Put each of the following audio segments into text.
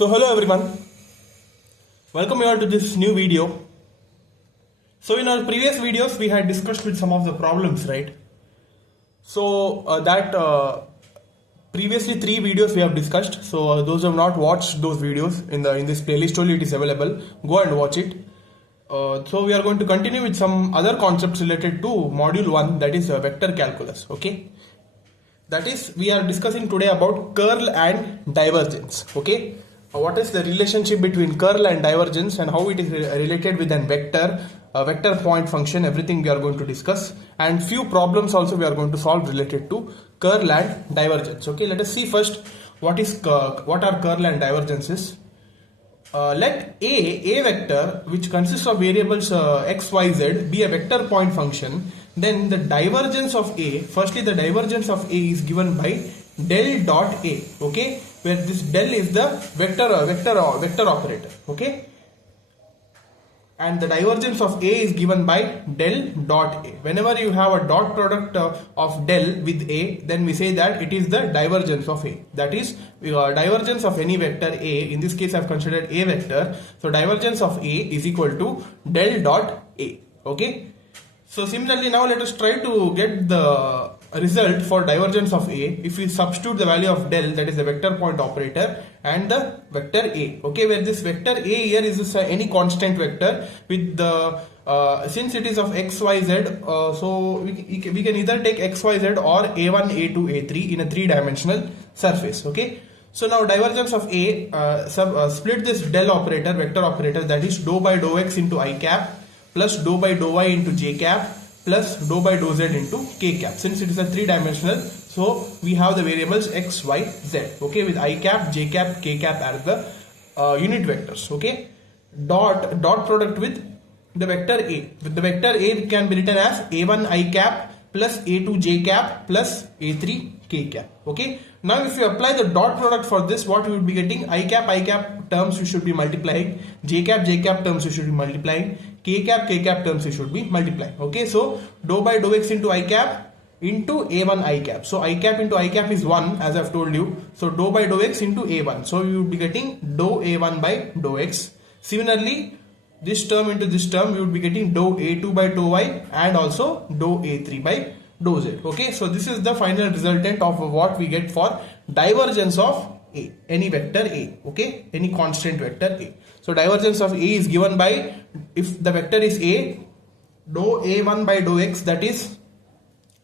So hello everyone, welcome you all to this new video. So in our previous videos we had discussed with some of the problems, right? So previously 3 videos we have discussed. So those who have not watched those videos in this playlist only, it is available. Go and watch it. So we are going to continue with some other concepts related to module 1, that is vector calculus. Okay, that is we are discussing today about curl and divergence. Okay, what is the relationship between curl and divergence and how it is related with an vector, a vector point function, everything we are going to discuss, and few problems also we are going to solve related to curl and divergence. Okay, let us see first what are curl and divergences. Let a vector which consists of variables x, y, z be a vector point function, then the divergence of a, firstly the divergence of a is given by del dot a, okay, where this del is the vector operator, okay, and the divergence of a is given by del dot a. Whenever you have a dot product of del with a, then we say that it is the divergence of a. That is divergence of any vector a. In this case I have considered a vector, so divergence of a is equal to del dot a. Okay, so similarly now let us try to get the result for divergence of a if we substitute the value of del, that is the vector point operator, and the vector a. Okay, where this vector a here is any constant vector with the since it is of x, y, z, so we can either take x, y, z or a1, a2, a3 in a 3-dimensional surface. Okay, so now divergence of a, split this del operator, vector operator, that is dou by dou x into I cap plus dou by dou y into j cap plus dou by dou z into k cap. Since it is a 3-dimensional, so we have the variables x, y, z. Okay, with I cap, j cap, k cap as the unit vectors. Okay, dot product with the vector a. With the vector a can be written as a1 I cap plus a2 j cap plus a3 k cap. Okay, now if you apply the dot product for this, what you would be getting? I cap terms you should be multiplying, j cap terms you should be multiplying, k cap terms you should be multiplying. Okay, so dou by dou x into I cap into a1 I cap. So I cap into I cap is 1, as I have told you. So dou by dou x into a1. So you would be getting dou a1 by dou x. Similarly, this term into this term, you would be getting dou a2 by dou y and also dou a3 by dou z. Okay, so this is the final resultant of what we get for divergence of a, any vector a. Okay, any constant vector a. So divergence of a is given by, if the vector is a, dou a1 by dou x, that is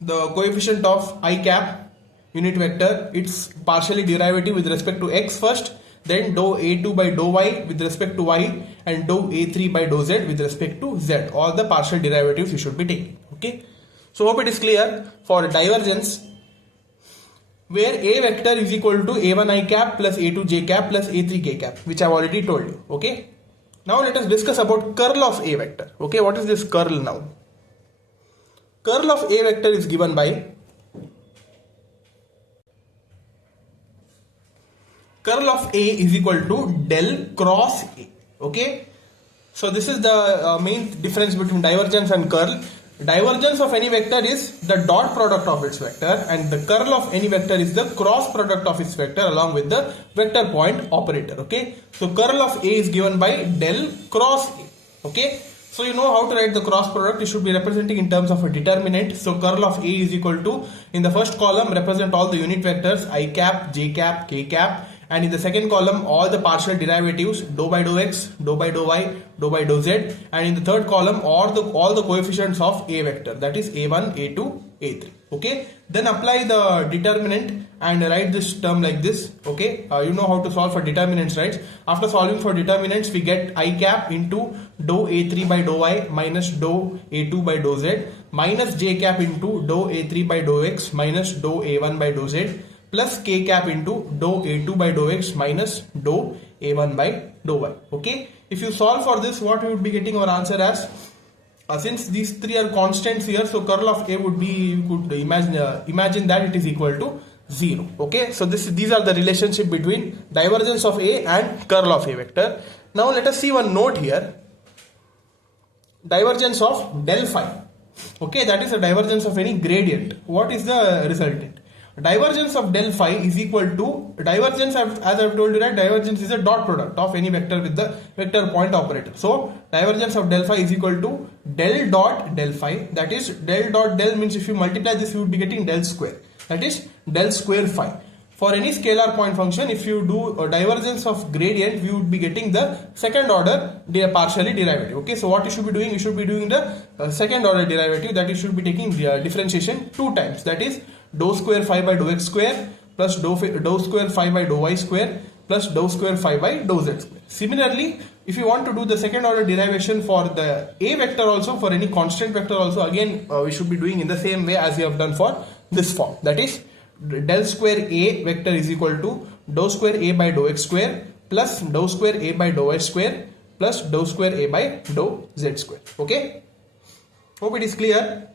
the coefficient of I cap unit vector, its partially derivative with respect to x first, then dou a2 by dou y with respect to y, and dou a3 by dou z with respect to z. All the partial derivatives you should be taking. Okay, so hope it is clear for divergence, where a vector is equal to a1 I cap plus a2 j cap plus a3 k cap, which I have already told you. Okay, now let us discuss about curl of a vector. Okay, what is this curl now? Curl of a vector is given by curl of a is equal to del cross a. Okay, so this is the main difference between divergence and curl. Divergence of any vector is the dot product of its vector, and the curl of any vector is the cross product of its vector along with the vector point operator. Okay, so curl of a is given by del cross a. Okay, so you know how to write the cross product. It should be representing in terms of a determinant. So curl of a is equal to, in the first column represent all the unit vectors I cap, j cap, k cap, and in the second column all the partial derivatives dou by dou x, dou by dou y, dou by dou z, and in the third column all the coefficients of a vector, that is a1, a2, a3. Okay, then apply the determinant and write this term like this. Okay, you know how to solve for determinants, right? After solving for determinants, we get I cap into dou a3 by dou y minus dou a2 by dou z minus j cap into dou a3 by dou x minus dou a1 by dou z plus k cap into dou a2 by dou x minus dou a1 by dou y. Okay, if you solve for this, what we would be getting our answer as, since these 3 are constants here, so curl of a would be, you could imagine that it is equal to 0. Okay, so these are the relationship between divergence of a and curl of a vector. Now let us see one note here. Divergence of del phi. Okay, that is the divergence of any gradient. What is the resultant? divergence of del phi is equal to divergence, as I've told you, that divergence is a dot product of any vector with the vector point operator. So divergence of del phi is equal to del dot del phi, that is del dot del means if you multiply this you would be getting del square, that is del square phi. For any scalar point function, if you do a divergence of gradient, we would be getting the second order partially derivative. Okay, so what you should be doing? You should be doing the second order derivative, that you should be taking the differentiation 2 times, that is dou square phi by dou x square plus dou square phi by dou y square plus dou square phi by dou z square. Similarly, if you want to do the second order derivation for the a vector also, for any constant vector also, again we should be doing in the same way as we have done for this form, that is del square a vector is equal to dou square a by dou x square plus dou square a by dou y square plus dou square a by dou z square. Okay, hope it is clear.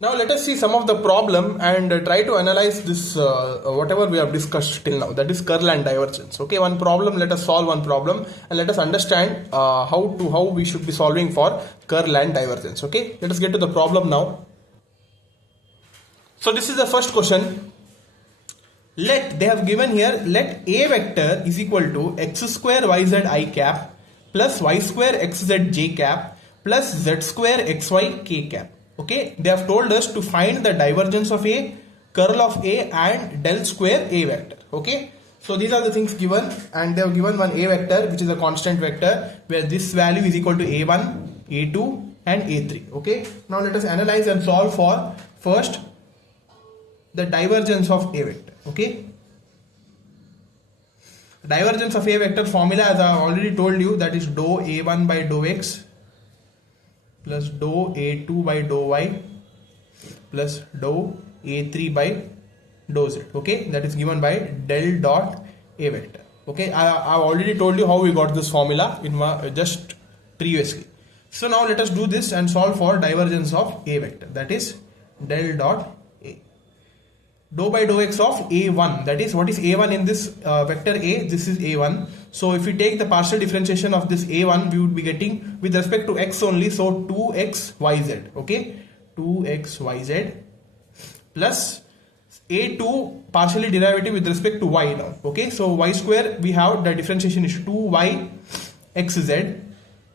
Now let us see some of the problem and try to analyze this whatever we have discussed till now, that is curl and divergence. Okay, one problem, let us solve one problem and let us understand how we should be solving for curl and divergence. Okay, let us get to the problem now. So this is the first question. They have given here, let a vector is equal to x square yz I cap plus y square xz j cap plus z square xy k cap. Okay, they have told us to find the divergence of a, curl of a and del square a vector. Okay, so these are the things given, and they have given one a vector which is a constant vector where this value is equal to a1, a2 and a3. Okay, now let us analyze and solve for first the divergence of a vector. Okay, divergence of a vector formula, as I have already told you, that is dou a1 by dou x plus dou a2 by dou y plus dou a3 by dou z. Okay, that is given by del dot a vector. Okay, I have already told you how we got this formula in my just previously. So now let us do this and solve for divergence of a vector, that is del dot a. Dou by dou x of a1, that is what is a1 in this vector a, this is a1. So if we take the partial differentiation of this a1, we would be getting with respect to x only, so 2xyz. Okay, 2xyz plus a2 partially derivative with respect to y now. Okay, so y square, we have the differentiation is 2y xz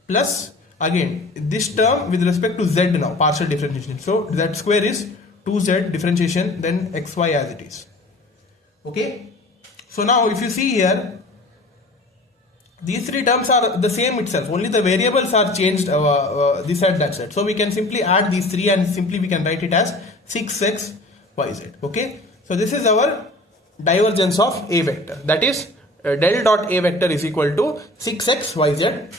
plus again this term with respect to z now, partial differentiation. So z square is 2z differentiation, then xy as it is. Okay, so now if you see here, these three terms are the same itself, only the variables are changed this side, that side. So we can simply add these three and simply we can write it as 6xyz. Okay, so this is our divergence of a vector, that is del dot a vector is equal to 6xyz.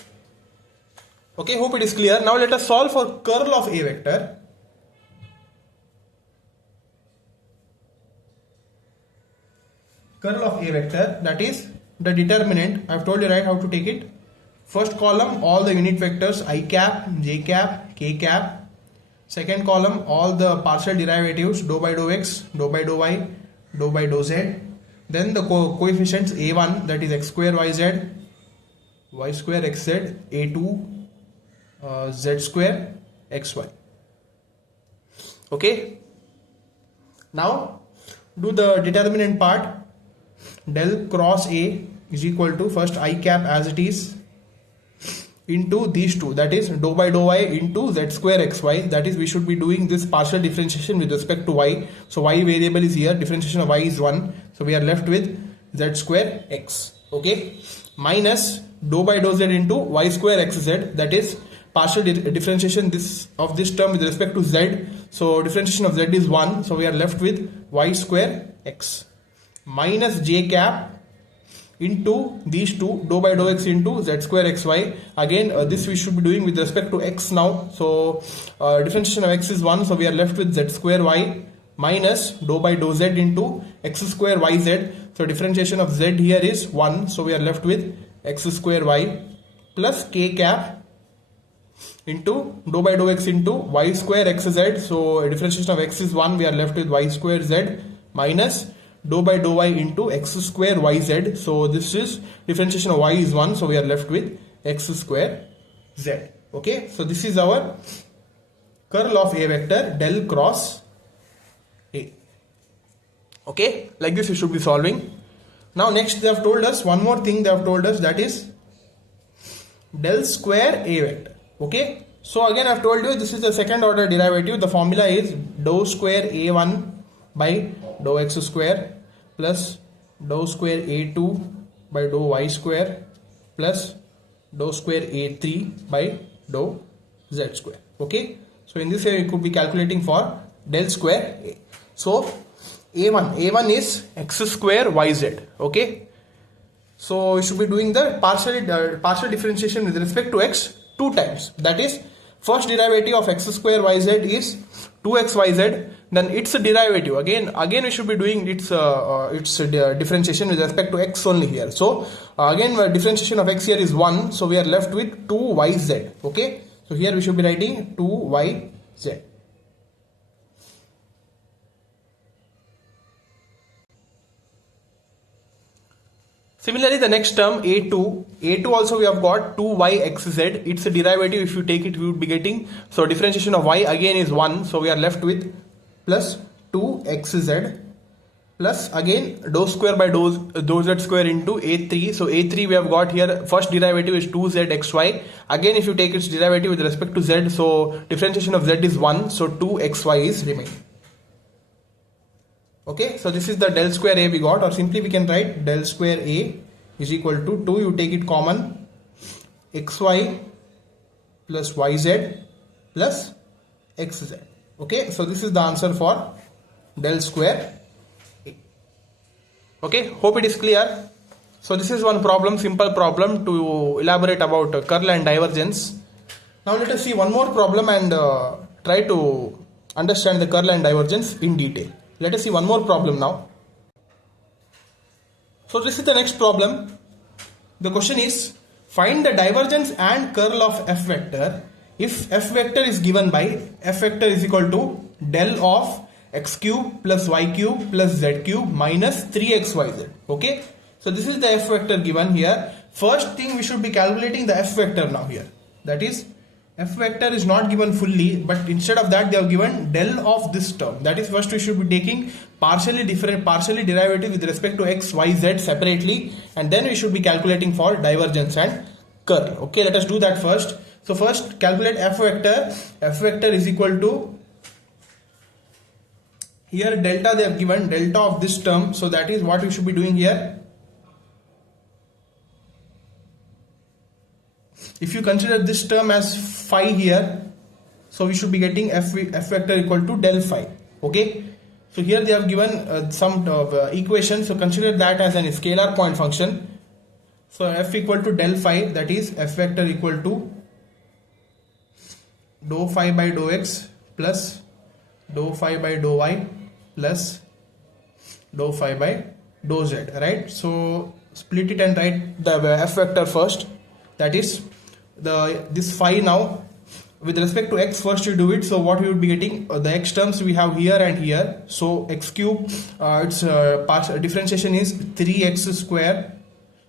Okay, hope it is clear. Now let us solve for curl of a vector. Curl of a vector, that is the determinant. I have told you right how to take it. First column, all the unit vectors I cap, j cap, k cap. Second column, all the partial derivatives, dou by dou x, dou by dou y, dou by dou z. Then the coefficients a1, that is x square yz, y square xz, a2, z square xy. Okay, now do the determinant part. Del cross a is equal to first I cap as it is into these two, that is dou by dou y into z square xy, that is we should be doing this partial differentiation with respect to y. So y variable is here, differentiation of y is 1, so we are left with z square x. Okay, minus dou by dou z into y square xz, that is partial differentiation of this term with respect to z, so differentiation of z is 1, so we are left with y square x minus j cap into these two, dou by dou x into z square xy. Again this we should be doing with respect to x now, so differentiation of x is 1, so we are left with z square y minus dou by dou z into x square yz, so differentiation of z here is 1, so we are left with x square y plus k cap into dou by dou x into y square xz, so differentiation of x is 1, we are left with y square z minus dou by dou y into x square yz, so this is differentiation of y is 1, so we are left with x square z. Okay, so this is our curl of a vector del cross Okay, like this you should be solving. Now next they have told us one more thing, they have told us, that is del square A vector. Okay, so again I have told you this is the second order derivative. The formula is dou square A1 by dou x square plus dou square A2 by dou y square plus dou square A3 by dou z square. Okay, so in this way you could be calculating for del square A. So A1 is x square yz. Okay, so we should be doing the partial differentiation with respect to x two times. That is, first derivative of x square yz is 2xyz. Then its derivative again we should be doing its differentiation with respect to x only here. So again differentiation of x here is 1. So we are left with 2yz. Okay, so here we should be writing 2yz. Similarly, the next term A2 also we have got 2yxz. Its derivative, if you take it, we would be getting, so differentiation of y again is 1. So we are left with plus 2xz plus again dou square by dou z square into A3. So A3 we have got here, first derivative is 2zxy. Again if you take its derivative with respect to z, so differentiation of z is 1. So 2xy is remaining. Okay, so this is the del square A we got, or simply we can write del square A is equal to 2, you take it common, xy plus yz plus xz. Okay, so this is the answer for del square A. Okay, hope it is clear. So this is one problem, simple problem to elaborate about curl and divergence. Now let us see one more problem and try to understand the curl and divergence in detail. Let us see one more problem now. So this is the next problem. The question is, find the divergence and curl of f vector if f vector is given by f vector is equal to del of x cube plus y cube plus z cube minus 3xyz. Okay, so this is the f vector given here. First thing, we should be calculating the f vector now here. That is, f vector is not given fully, but instead of that they have given del of this term. That is, first we should be taking partially derivative with respect to x, y, z separately, and then we should be calculating for divergence and curl. Okay, let us do that first. So first calculate f vector. F vector is equal to, here delta they have given, delta of this term. So that is what we should be doing here. If you consider this term as phi here, so we should be getting f vector equal to del phi. Okay, so here they have given some equation, so consider that as a scalar point function. So f equal to del phi, that is f vector equal to dou phi by dou x plus dou phi by dou y plus dou phi by dou z, right? So split it and write the f vector first, that is this phi. Now with respect to x, first you do it. So what we would be getting, the x terms we have here and here. So x cube, its differentiation is 3x square.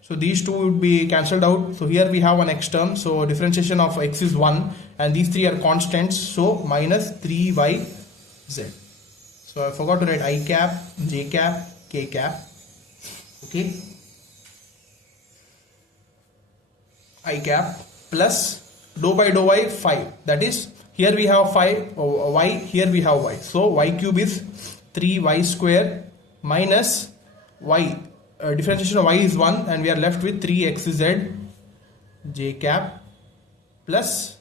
So these two would be cancelled out. So here we have one x term. So differentiation of x is 1 and these three are constants. So minus 3yz. So I forgot to write I cap, j cap, k cap. Okay, I cap plus dou by dou y phi, that is, here we have phi y, here we have y, so y cube is 3y square minus y, differentiation of y is 1 and we are left with 3xz j cap plus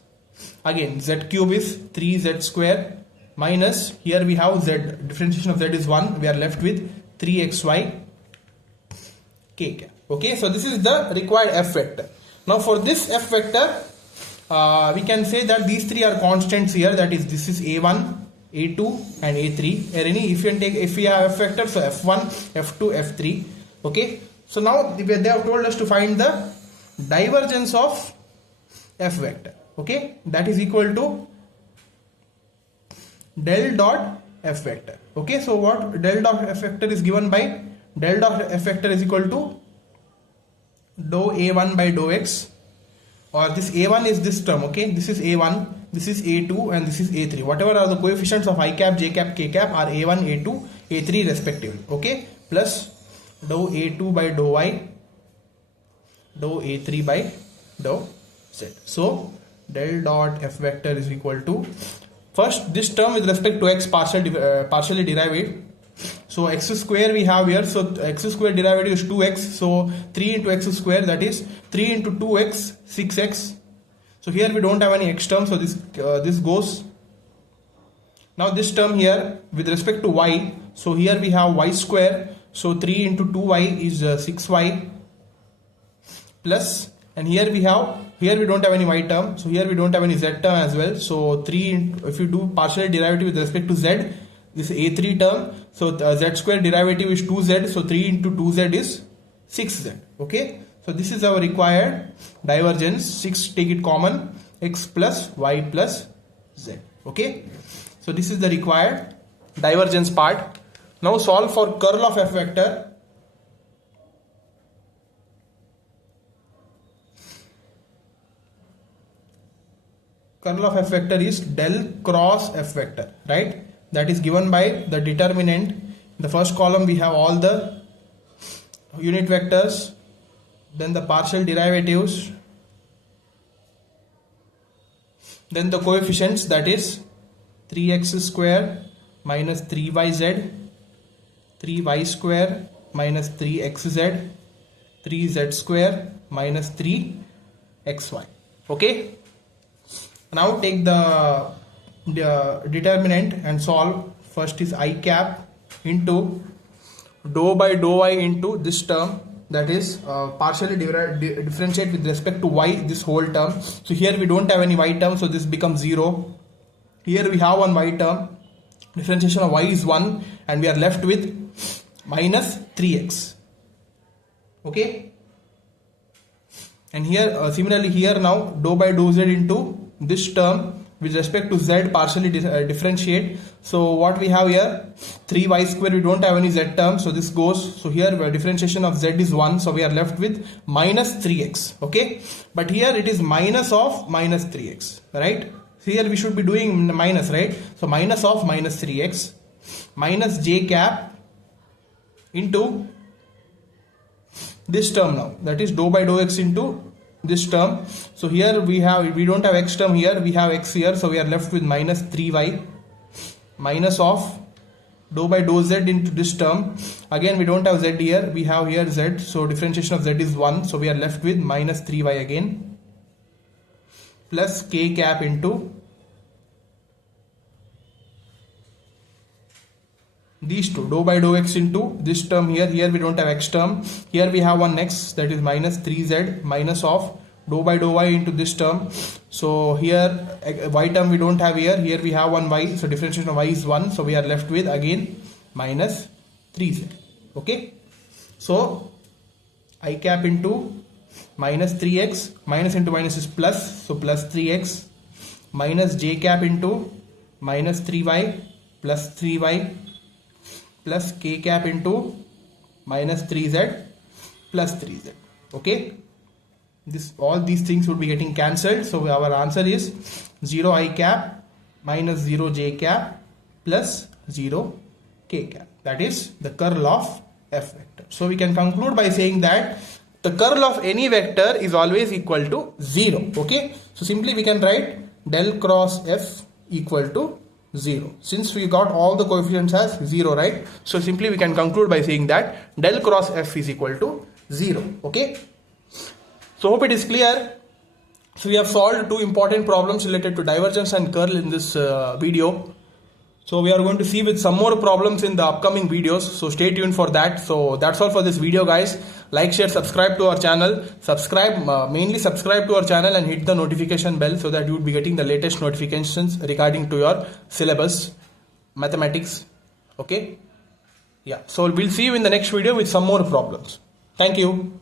again z cube is 3z square minus, here we have z, differentiation of z is 1, we are left with 3xy k cap. Okay, so this is the required f vector. Now for this f vector, we can say that these three are constants here, that is, this is a1, a2 and a3. If we have f vector, so f1, f2, f3. Okay, so now they have told us to find the divergence of f vector. Okay, that is equal to del dot f vector. Okay, so what del dot f vector is given by, del dot f vector is equal to dou a1 by dou x, or this a1 is this term. Okay, this is a1, this is a2 and this is a3. Whatever are the coefficients of I cap, j cap, k cap are a1, a2 A3 respectively. Okay, plus dou A2 by dou y, dou A3 by dou z. So del dot f vector is equal to, first this term with respect to x partially derived. So x square we have here, so x square derivative is 2x, so 3 into x square, that is 3 into 2x, 6x. So here we don't have any x term, so this goes. Now this term here with respect to y, so here we have y square, so 3 into 2y is 6y, plus, and here we don't have any y term, so here we don't have any z term as well. So 3 into, if you do partial derivative with respect to z, this A3 term, so z square derivative is 2z, so 3 into 2z is 6z. Okay, so this is our required divergence. 6, take it common, x plus y plus z. Okay, so this is the required divergence part. Now solve for curl of f vector. Curl of f vector is del cross f vector, right? That is given by the determinant. In the first column we have all the unit vectors, then the partial derivatives, then the coefficients, that is 3x square minus 3yz, 3y square minus 3xz, 3z square minus 3xy. Okay, now take the determinant and solve. First is I cap into dou by dou y into this term, that is partially differentiate with respect to y, this whole term. So here we don't have any y term, so this becomes 0. Here we have one y term, differentiation of y is 1, and we are left with minus 3x. Okay, and here similarly here now dou by dou z into this term with respect to z partially differentiate. So what we have here, 3y square, we don't have any z term, so this goes. So here differentiation of z is 1, so we are left with minus 3x. Okay, but here it is minus of minus 3x, right? So here we should be doing minus, right? So minus of minus 3x minus j cap into this term now, that is dou by dou x into this term. So here we don't have x term here, we have x here, so we are left with minus 3y minus of dou by dou z into this term. Again we don't have z here, we have here z, so differentiation of z is 1, so we are left with minus 3y again, plus k cap into these two, dou by dou x into this term here. Here we don't have x term, here we have one x, that is minus 3z minus of dou by dou y into this term. So here y term we don't have here, here we have one y, so differentiation of y is 1, so we are left with again minus 3z. Okay, so I cap into minus 3x, minus into minus is plus, so plus 3x, minus j cap into minus 3y plus 3y, plus k cap into minus 3z plus 3z. Okay, all these things would be getting cancelled, so our answer is 0 I cap minus 0 j cap plus 0 k cap. That is the curl of f vector. So we can conclude by saying that the curl of any vector is always equal to 0. Okay, so simply we can write del cross f equal to 0, since we got all the coefficients as 0, right? So simply we can conclude by saying that del cross f is equal to 0. Okay, so hope it is clear. So we have solved two important problems related to divergence and curl in this video. So we are going to see with some more problems in the upcoming videos, so stay tuned for that. So that's all for this video, guys. Like, share, subscribe to our channel. Mainly subscribe to our channel and hit the notification bell so that you would be getting the latest notifications regarding to your syllabus, mathematics. Okay, yeah, so we'll see you in the next video with some more problems. Thank you.